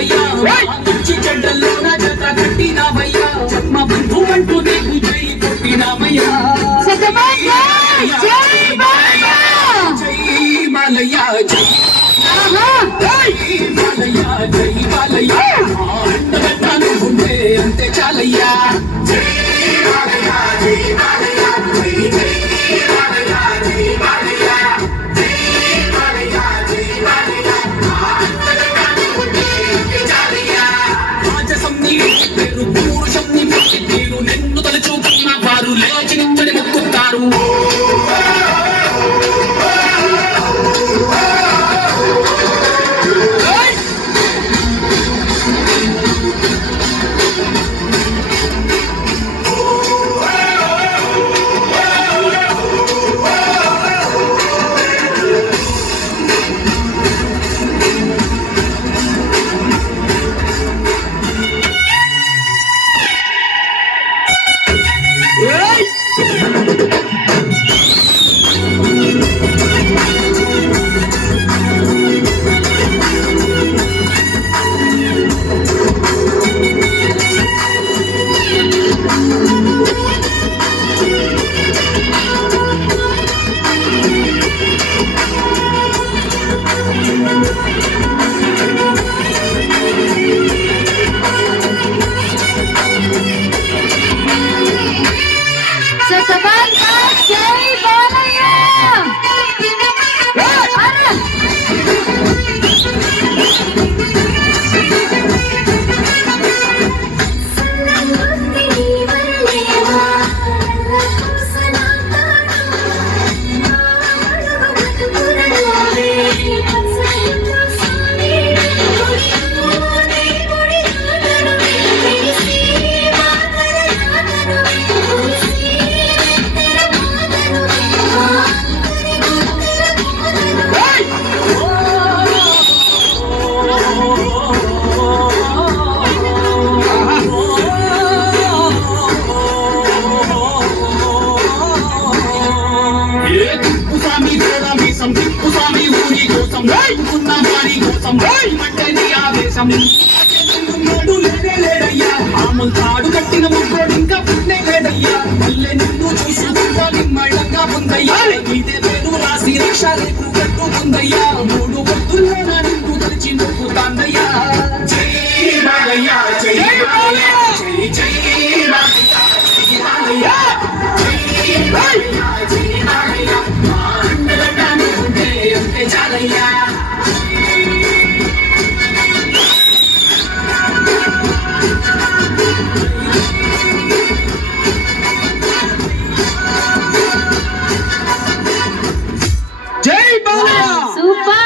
కట్టినావయ్యా మంచి చెడ్డల్లో నా జత కట్టినావయ్యా మా బంధు అంటూ నీకు జై కొట్టినామయ్యా జై బాలయ్య జై బాలయ్య జై బాలయ్య అంటగట్టాను ఉంటే అంతే చాలయ్యా జై బాలయ్య జై బాలయ్య జై జై బాలయ్య జై బాలయ్య జై బాలయ్య జై బాలయ్య అంటగట్టాను ఉంటే అంతే చాలయ్యా రాజసం నీ పేరు పురుషం నీ పేరు నిన్ను తలుచుకున్న వారు లేచి నించడి మొక్కుతారు తాడు కట్టిన ముగ్గుడు ఇంకా పుట్టే లేదయ్యా మళ్ళీ నిన్ను చూసుకుంటా నిమ్మళ్ళంగా ఉందయ్యా ఇదే పేరు రాసి రక్ష రేపు కట్టుకుందయ్యా మూడు పొద్దుల్లో నా నిన్ను కలిసి నొక్కుతాందయ్యా జై బాలయ్య జై బాలయ్య జై జై బాలయ్య జై బాలయ్య జై బాలయ్య